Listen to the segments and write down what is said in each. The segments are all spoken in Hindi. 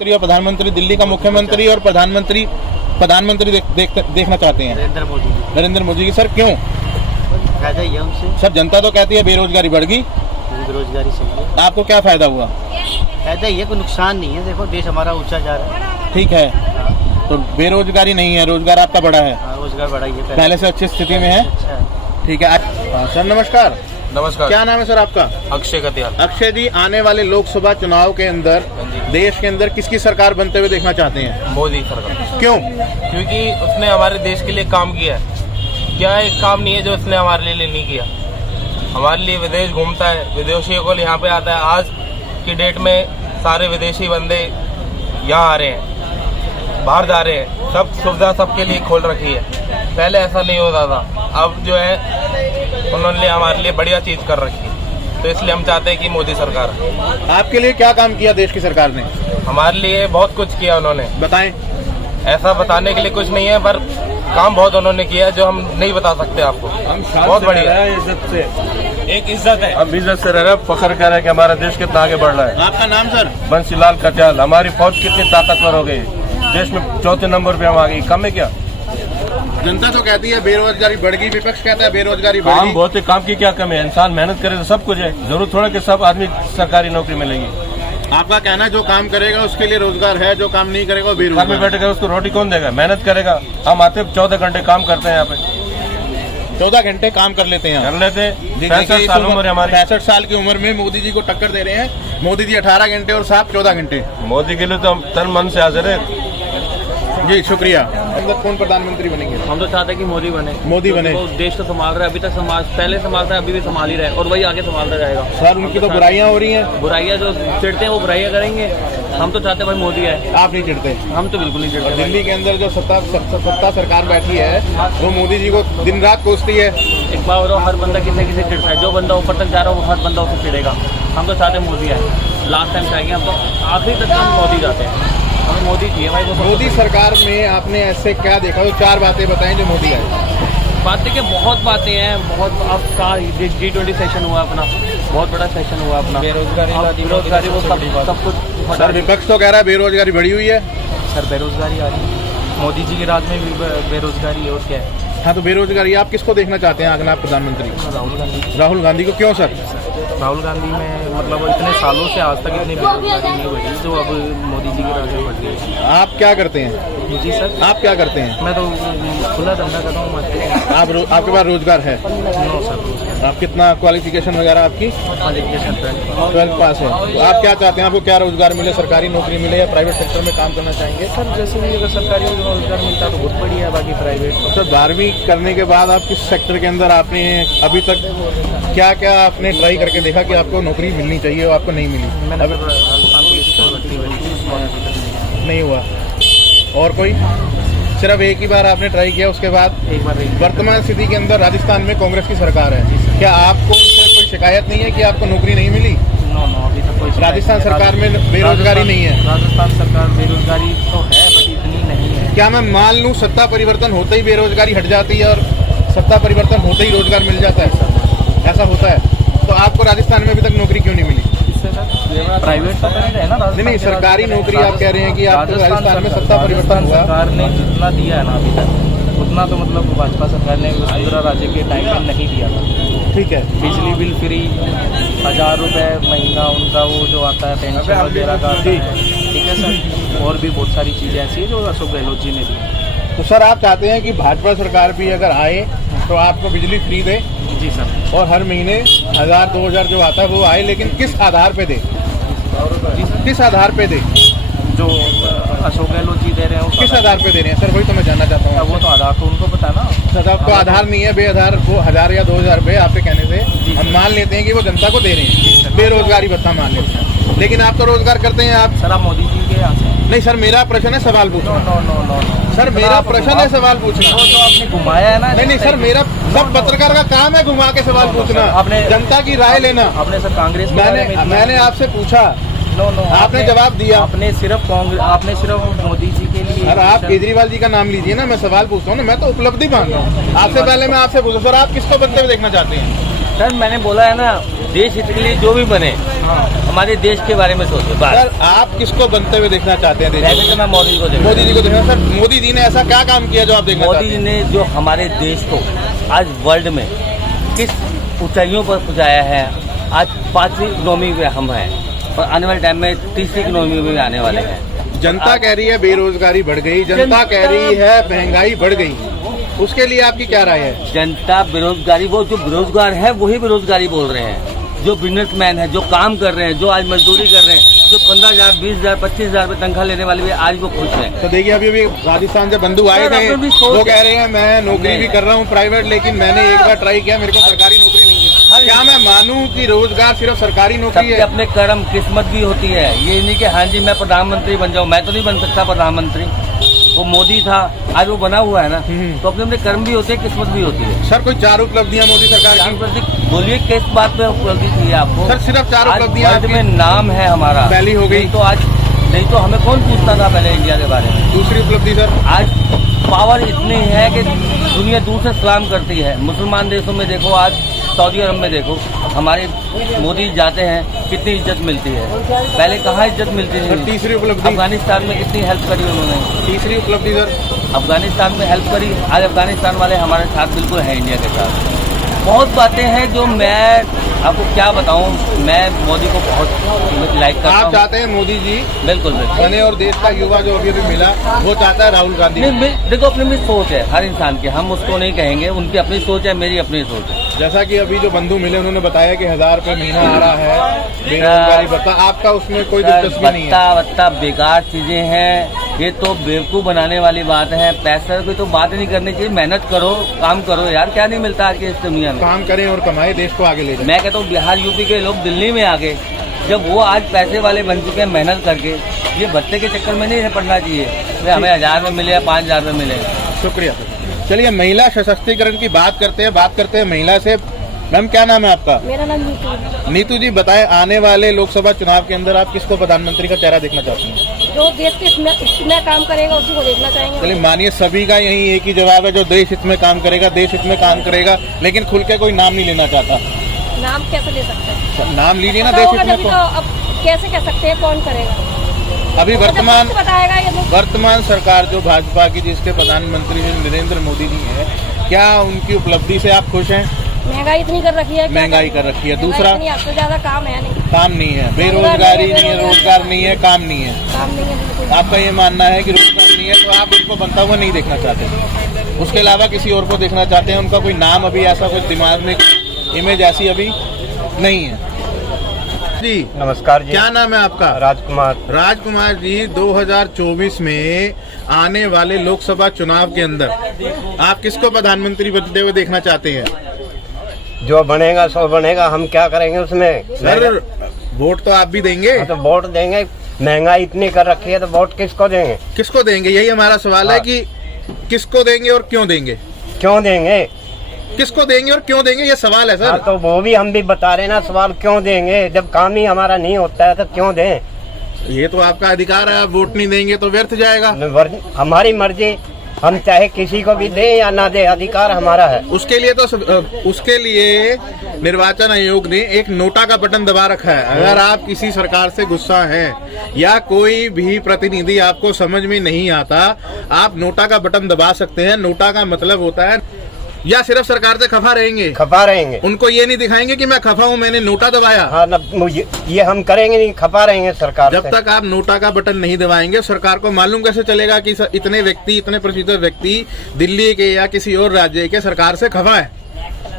और प्रधानमंत्री दिल्ली का मुख्यमंत्री और प्रधानमंत्री देखना चाहते हैं नरेंद्र मोदी की। सर क्यों? फायदा ही है उनसे। सर जनता तो कहती है बेरोजगारी बढ़ गई, बेरोजगारी सही है। आपको क्या फायदा हुआ? फायदा ही है, कोई नुकसान नहीं है। देखो देश हमारा ऊंचा जा रहा है। ठीक है, तो बेरोजगारी नहीं है, रोजगार आपका बढ़ा है, रोजगार बढ़ा ही है, पहले से अच्छी स्थिति में है। अच्छा। ठीक है। सर नमस्कार। नमस्कार। क्या नाम है सर आपका? अक्षय कटियाल। अक्षय जी, आने वाले लोकसभा चुनाव के अंदर देश के अंदर किसकी सरकार बनते हुए देखना चाहते हैं? मोदी सरकार। क्यों? क्योंकि उसने हमारे देश के लिए काम किया है। क्या एक काम नहीं है जो उसने हमारे लिए नहीं किया। हमारे लिए विदेश घूमता है, विदेशियों को यहाँ पे आता है। आज की डेट में सारे विदेशी बंदे यहाँ आ रहे हैं, बाहर जा रहे हैं, सब सुविधा सबके लिए खोल रखी है। पहले ऐसा नहीं होता था, अब जो है उन्होंने हमारे लिए बढ़िया चीज कर रखी है, तो इसलिए हम चाहते हैं कि मोदी सरकार। आपके लिए क्या काम किया देश की सरकार ने? हमारे लिए बहुत कुछ किया उन्होंने। बताएं। ऐसा बताने के लिए कुछ नहीं है, पर काम बहुत उन्होंने किया है जो हम नहीं बता सकते आपको। बहुत बढ़िया, इज्जत से, एक इज्जत है। हम इज्जत से रह रहे हैं, फख्र कर रहे हैं कि हमारा देश कितना आगे बढ़ रहा है। आपका नाम सर? बंसीलाल कटियाल। हमारी फौज कितनी ताकतवर हो गई, देश में चौथे नंबर पे हम आ गई। कम है क्या? जनता तो कहती है बेरोजगारी बढ़ गई, विपक्ष कहता है बेरोजगारी बढ़ काम गई। बहुत है, काम की क्या कमी है? इंसान मेहनत करे तो सब कुछ है। जरूर थोड़ा कि सब आदमी सरकारी नौकरी मिलेगी। आपका कहना है जो काम करेगा उसके लिए रोजगार है, जो काम नहीं करेगा वो घर में बेरोजगार। बैठेगा उसको रोटी कौन देगा? मेहनत करेगा। हम आते 14 घंटे काम करते हैं, यहाँ पे 14 घंटे काम कर लेते हैं। कर लेते हैं। 65 साल उम्र है हमारी। 65 साल की उम्र में मोदी जी को टक्कर दे रहे हैं। मोदी जी 18 घंटे और साहब 14 घंटे। मोदी के लिए तो हम तन मन से हाजिर है। जी शुक्रिया। कौन प्रधानमंत्री बनेंगे? हम तो चाहते हैं कि मोदी बने। मोदी बने। वो देश तो संभाल रहा है, अभी तक पहले संभालता है, अभी भी संभाल ही रहा है और वही आगे संभालता जाएगा। सर उनकी तो बुराइयां हो रही हैं। बुराइयां जो चिढ़ते हैं वो बुराइयां करेंगे। हम तो चाहते हैं भाई मोदी आए। आप नहीं चिढ़ते? हम तो बिल्कुल नहीं चिढ़ते। दिल्ली के अंदर जो सत्ता सरकार बैठी है वो मोदी जी को दिन रात कोसती है। एक बार बताओ, हर बंदा किसी किसी चिढ़ता है। जो बंदा ऊपर तक जा रहा है वो हर बंदा उसे चिढ़ेगा। हम तो चाहते हैं मोदी आए। लास्ट टाइम चाहिए, हम तो आखिरी तक हम मोदी जाते हैं। हमें मोदी चाहिए भाई। वो मोदी सरकार में आपने ऐसे क्या देखा? तो 4 बातें बताएं जो मोदी आए। बातें क्या, बहुत बातें हैं। बहुत अब का G20 सेशन हुआ अपना, बहुत बड़ा सेशन हुआ अपना। बेरोजगारी वो सब कुछ। सर विपक्ष तो कह रहा है बेरोजगारी बढ़ी हुई है। सर बेरोजगारी आ रही है, मोदी जी के राज में भी बेरोजगारी है और क्या है। हाँ तो बेरोजगारी आप किसको देखना चाहते हैं अगला प्रधानमंत्री? राहुल गांधी। राहुल गांधी को। क्यों सर? राहुल गांधी में मतलब इतने सालों से आज तक इतनी बेरोजगारी नहीं बढ़ी जो अब मोदी जी के राज में बढ़ गई है। आप क्या करते हैं? जी सर। आप क्या करते हैं? मैं तो खुला धंधा कर रहा हूँ। आपके पास रोजगार है? No sir. आप कितना क्वालिफिकेशन वगैरह आपकी? क्वालिफिकेशन 12 पास है। तो आप क्या चाहते हैं? आपको क्या रोजगार मिले, सरकारी नौकरी मिले या प्राइवेट सेक्टर में काम करना चाहेंगे? सर जैसे भी अगर सरकारी रोजगार मिलता तो बहुत बढ़िया है, बाकी प्राइवेट। सर 12वीं करने के बाद आप किस सेक्टर के अंदर आपने अभी तक क्या क्या आपने ट्राई करके देखा कि आपको नौकरी मिलनी चाहिए और आपको नहीं मिली? मैंने राजस्थान पुलिस की भर्ती हुई, नहीं हुआ। और कोई? सिर्फ एक ही बार आपने ट्राई किया, उसके बाद? एक बार। वर्तमान स्थिति के अंदर राजस्थान में कांग्रेस की सरकार है, क्या आपको उनसे कोई शिकायत नहीं है कि आपको नौकरी नहीं मिली? नो अभी तक कोई। राजस्थान सरकार में बेरोजगारी नहीं है? राजस्थान सरकार बेरोजगारी तो है बट इतनी नहीं है। क्या मैं मान लूँ सत्ता परिवर्तन होते ही बेरोजगारी हट जाती है और सत्ता परिवर्तन होते ही रोजगार मिल जाता है? ऐसा होता है? तो आपको राजस्थान में अभी तक नौकरी क्यों नहीं मिली? प्राइवेट तो है ना। नहीं, सरकारी नौकरी आप कह रहे हैं कि आपको राजस्थान में सत्ता परिवर्तन हुआ। सरकार ने जितना दिया है ना अभी तक उतना तो मतलब भाजपा सरकार ने वसुंधरा राजे के टाइम में नहीं दिया था। ठीक है। बिजली बिल फ्री, 1000 रुपये महीना उनका वो जो आता है पेंशन वगैरह का। ठीक है सर। और भी बहुत सारी चीज़ें ऐसी है जो अशोक गहलोत जी ने दी। तो सर आप चाहते हैं कि भाजपा सरकार भी अगर आए तो आपको बिजली फ्री दे? जी सर। और हर महीने 1000-2000 जो आता है वो आए, लेकिन किस आधार पे दे? किस आधार पे दे? जो अशोक गहलोत जी दे रहे हैं किस आधार पे दे रहे हैं सर? वही तो मैं जानना चाहता हूँ। वो तो आधार तो उनको पता ना। सर आपको आधार नहीं है, बेआधार वो 1000 या 2000 रुपये आपके कहने से हम मान लेते हैं कि वो जनता को दे रहे हैं, बेरोजगारी भत्ता मान लेते हैं, लेकिन आप तो रोजगार करते हैं। आप सर आप मोदी जी के यहाँ से? नहीं सर, मेरा प्रश्न है सवाल पूछना। नो सर मेरा प्रश्न है सवाल पूछना। वो जो आपने घुमाया है ना। नहीं सर, मेरा सब पत्रकार का काम है घुमा के सवाल पूछना, जनता की राय लेना। आपने सर कांग्रेस मैंने आपसे पूछा, आपने जवाब दिया। आपने सिर्फ मोदी जी के लिए। अरे आप केजरीवाल जी का नाम लीजिए ना, मैं सवाल पूछता हूँ ना, मैं तो उपलब्धि मांग रहा हूँ। आपसे पहले मैं आपसे पूछूं सर आप किसको बनते हुए देखना चाहते हैं? सर मैंने बोला है ना देश हित के लिए जो भी बने, हमारे देश के बारे में सोचे बस। सर आप किसको बनते हुए देखना चाहते हैं देश वैसे में? तो मैं मोदी को मोदी जी को देखना। सर मोदी जी ने ऐसा क्या काम किया जो आप देखना मोदी चाहते जी हैं? ने जो हमारे देश को आज वर्ल्ड में किस ऊंचाइयों पर पहुंचाया है। आज 5वीं इकोनॉमी में हम हैं और आने वाले टाइम में 3री इकोनॉमी में आने वाले हैं। जनता कह रही है बेरोजगारी बढ़ गई, जनता कह रही है महंगाई बढ़ गई, उसके लिए आपकी क्या राय है? जनता बेरोजगारी, वो जो बेरोजगार है वही बेरोजगारी बोल रहे हैं। जो बिजनेसमैन है, जो काम कर रहे हैं, जो आज मजदूरी कर रहे हैं, जो 15,000, 20,000, 25,000 रुपये तनख्वाह लेने वाले भी आज वो खुश हैं। तो देखिए अभी राजस्थान से बंधु आए सर, थे, अपने भी सोच वो है। कह रहे हैं मैं नौकरी भी कर रहा हूँ प्राइवेट, लेकिन मैंने एक बार ट्राई किया, मेरे को सरकारी नौकरी नहीं है। क्या मैं मानूं कि रोजगार सिर्फ सरकारी नौकरी सबके है? अपने कर्म किस्मत भी होती है। ये नहीं कि हाँ जी मैं प्रधानमंत्री बन जाऊँ, मैं तो नहीं बन सकता प्रधानमंत्री। वो मोदी था, आज वो बना हुआ है ना, तो अपने अपने कर्म भी होते हैं, किस्मत भी होती है। सर कोई 4 उपलब्धियां मोदी सरकार की? बोलिए किस बात पे उपलब्धि चाहिए आपको? सर सिर्फ 4 आज उपलब्धियां वर्ल्ड आपकी? में नाम है हमारा, पहली हो गई। नहीं तो हमें कौन पूछता था पहले इंडिया के बारे में। दूसरी उपलब्धि सर? आज पावर इतनी है कि दुनिया दूर से सलाम करती है। मुसलमान देशों में देखो, आज सऊदी अरब में देखो, हमारे मोदी जाते हैं कितनी इज्जत मिलती है। पहले कहाँ इज्जत मिलती सर थी। तीसरी उपलब्धि? अफगानिस्तान में कितनी हेल्प करी उन्होंने। तीसरी उपलब्धि सर? अफगानिस्तान में हेल्प करी। आज अफगानिस्तान वाले हमारे साथ बिल्कुल हैं, इंडिया के साथ। बहुत बातें हैं जो मैं आपको क्या बताऊं। मैं मोदी को बहुत लाइक करता आप हूं। चाहते हैं मोदी जी बिल्कुल बिल्कुल बने और देश का युवा जो अभी मिला वो चाहता है राहुल गांधी? नहीं, देखो अपनी भी सोच है हर इंसान की, हम उसको नहीं कहेंगे। उनकी अपनी सोच है, मेरी अपनी सोच है। जैसा कि अभी जो बंधु मिले उन्होंने बताया कि 1000 रुपये महीना आ रहा है, बेरोजगारी भत्ता, आपका उसमें कोई दिलचस्पी नहीं है? बत्ता बेकार चीजें हैं, ये तो बेवकूफ बनाने वाली बात है। पैसे की तो बात नहीं करनी चाहिए। मेहनत करो, काम करो यार, क्या नहीं मिलता आज की इस दुनिया में। काम करें और कमाए, देश को आगे ले जाए। मैं कहता हूँ बिहार यूपी के लोग दिल्ली में आगे, जब वो आज पैसे वाले बन चुके हैं मेहनत करके, ये भत्ते के चक्कर में नहीं पड़ना चाहिए। हमें 1000 में मिले या 5000 में मिले। शुक्रिया सर। चलिए महिला सशक्तिकरण की बात करते हैं महिला से। मैम क्या नाम है आपका? मेरा नाम नीतू है। नीतू जी बताएं, आने वाले लोकसभा चुनाव के अंदर आप किसको प्रधानमंत्री का चेहरा देखना चाहते हैं? जो देश के हित में काम करेगा उसी को देखना चाहेंगे। चलिए मानिए सभी का यही एक ही जवाब है, जो देश हित में काम करेगा, देश हित में काम करेगा, लेकिन खुल के कोई नाम नहीं लेना चाहता। नाम कैसे ले सकते हैं? नाम लीजिए ना, पता देश होगा हित में तभी कौन? तो। अब कैसे कह सकते हैं कौन करेगा? अभी वर्तमान बताएगा ये लोग। वर्तमान सरकार जो भाजपा की, जिसके प्रधानमंत्री नरेंद्र मोदी जी है, क्या उनकी उपलब्धि से आप खुश हैं? महंगाई इतनी कर रखी है। महंगाई कर रखी है। दूसरा आपसे ज्यादा काम है नहीं। काम नहीं है, बेरोजगारी नहीं है, रोजगार नहीं है, काम नहीं है। काम नहीं है बिल्कुल। आपका ये मानना है कि रोजगार नहीं है, तो आप उनको बनता हुआ नहीं देखना चाहते, उसके अलावा किसी और को देखना चाहते हैं? उनका कोई नाम अभी ऐसा, कुछ दिमाग में इमेज ऐसी अभी नहीं है? जी नमस्कार जी। क्या नाम है आपका? राजकुमार। राजकुमार जी, 2024 में आने वाले लोकसभा चुनाव के अंदर आप किसको प्रधानमंत्री बनते हुए देखना चाहते हैं? जो बनेगा सो बनेगा, हम क्या करेंगे उसमें? सर वोट तो आप भी देंगे? तो वोट देंगे। महंगाई इतनी कर रखी है तो वोट किसको देंगे? किसको देंगे, यही हमारा सवाल है कि किसको देंगे और क्यों देंगे? क्यों देंगे? किसको देंगे और क्यों देंगे, ये सवाल है सर। हाँ, तो वो भी हम भी बता रहे ना, सवाल क्यों देंगे? जब काम ही हमारा नहीं होता है तो क्यों दें? ये तो आपका अधिकार है, आप वोट नहीं देंगे तो व्यर्थ जाएगा। हमारी मर्जी, हम चाहे किसी को भी दें या ना दे, अधिकार हमारा है। उसके लिए निर्वाचन आयोग ने एक नोटा का बटन दबा रखा है। अगर आप किसी सरकार से गुस्सा हैं या कोई भी प्रतिनिधि आपको समझ में नहीं आता, आप नोटा का बटन दबा सकते हैं। नोटा का मतलब होता है, या सिर्फ सरकार से खफा रहेंगे? खफा रहेंगे। उनको ये नहीं दिखाएंगे कि मैं खफा हूँ, मैंने नोटा दबाया। हाँ, ये हम करेंगे नहीं, खफा रहेंगे सरकार जब से। तक आप नोटा का बटन नहीं दबाएंगे, सरकार को मालूम कैसे चलेगा कि इतने प्रतिशत व्यक्ति दिल्ली के या किसी और राज्य के सरकार से खफा है?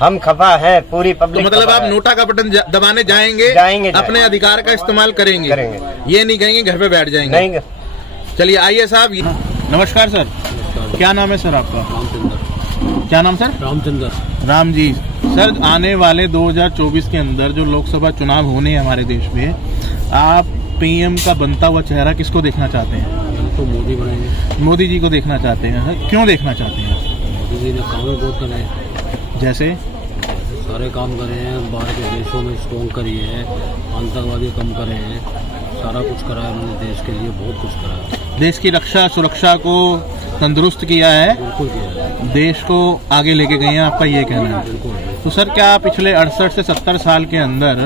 हम खफा हैं, पूरी पब्लिक। तो मतलब आप नोटा का बटन दबाने जाएंगे, अपने अधिकार का इस्तेमाल करेंगे, ये नहीं कहेंगे घर पे बैठ जाएंगे? नहीं। चलिए आइए साहब। नमस्कार सर, क्या नाम है सर आपका? क्या नाम सर? रामचंद्र। राम जी, सर आने वाले 2024 के अंदर जो लोकसभा चुनाव होने हैं हमारे देश में, आप पीएम का बनता हुआ चेहरा किसको देखना चाहते हैं? तो मोदी बनेंगे। मोदी जी को देखना चाहते हैं, क्यों देखना चाहते हैं? मोदी जी ने काम बहुत करे हैं, जैसे सारे काम करे हैं। बाहर के देशों में स्ट्रॉन्ग करी है, आतंकवादी कम करे हैं, सारा कुछ करा है उन्होंने, देश के लिए बहुत कुछ करा है। देश की रक्षा सुरक्षा को तंदुरुस्त किया है, बिल्कुल किया है, देश को आगे लेके गए हैं, आपका ये कहना है? बिल्कुल। तो सर क्या पिछले 68 से 70 साल के अंदर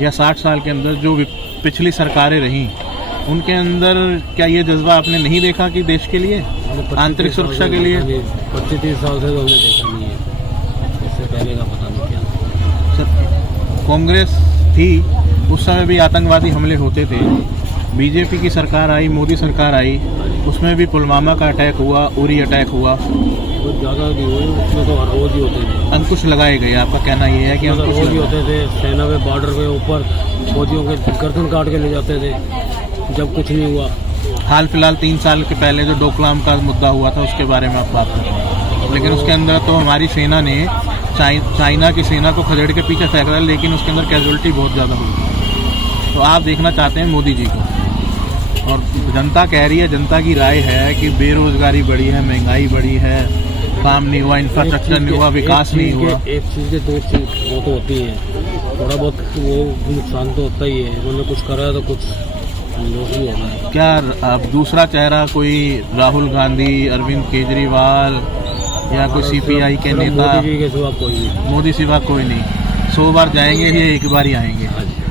या 60 साल के अंदर जो पिछली सरकारें रहीं उनके अंदर क्या ये जज्बा आपने नहीं देखा कि देश के लिए, आंतरिक सुरक्षा के लिए? 25-30 साल से तो हमने देखा नहीं है, इससे पहले का पता नहीं क्या। सर कांग्रेस थी उस समय भी आतंकवादी हमले होते थे, बीजेपी की सरकार आई, मोदी सरकार आई, उसमें भी पुलवामा का अटैक हुआ, उरी अटैक हुआ, कुछ ज़्यादा नहीं हुए, उसमें तो हर रोज ही होते थे। अंकुश लगाए गए। आपका कहना ये है कि हर अंकुश रोज ही होते थे, सेना पे बॉर्डर पे ऊपर फौजियों के गर्दन काट के ले जाते थे, जब कुछ नहीं हुआ। हाल फिलहाल 3 साल के पहले जो डोकलाम का मुद्दा हुआ था उसके बारे में आप बात कर रहे हैं, लेकिन उसके अंदर तो हमारी सेना ने चाइना की सेना को खदेड़ के पीछे फेंक रहा है, लेकिन उसके अंदर कैजुअल्टी बहुत ज़्यादा हुई। तो आप देखना चाहते हैं मोदी जी को, और जनता कह रही है, जनता की राय है कि बेरोजगारी बढ़ी है, महंगाई बढ़ी है, काम नहीं हुआ, इंफ्रास्ट्रक्चर नहीं हुआ, विकास नहीं हुआ। एक चीज़ के 2 चीज़ वो तो होती है, थोड़ा बहुत वो नुकसान तो होता ही है। उन्होंने कुछ करा है तो कुछ लॉस भी होना है। क्या अब दूसरा चेहरा कोई राहुल गांधी, अरविंद केजरीवाल या कोई सीपीआई के नेता? मोदी जी के सिवा कोई नहीं। मोदी सिवा कोई नहीं। 100 बार जाएंगे या एक बार ही आएंगे?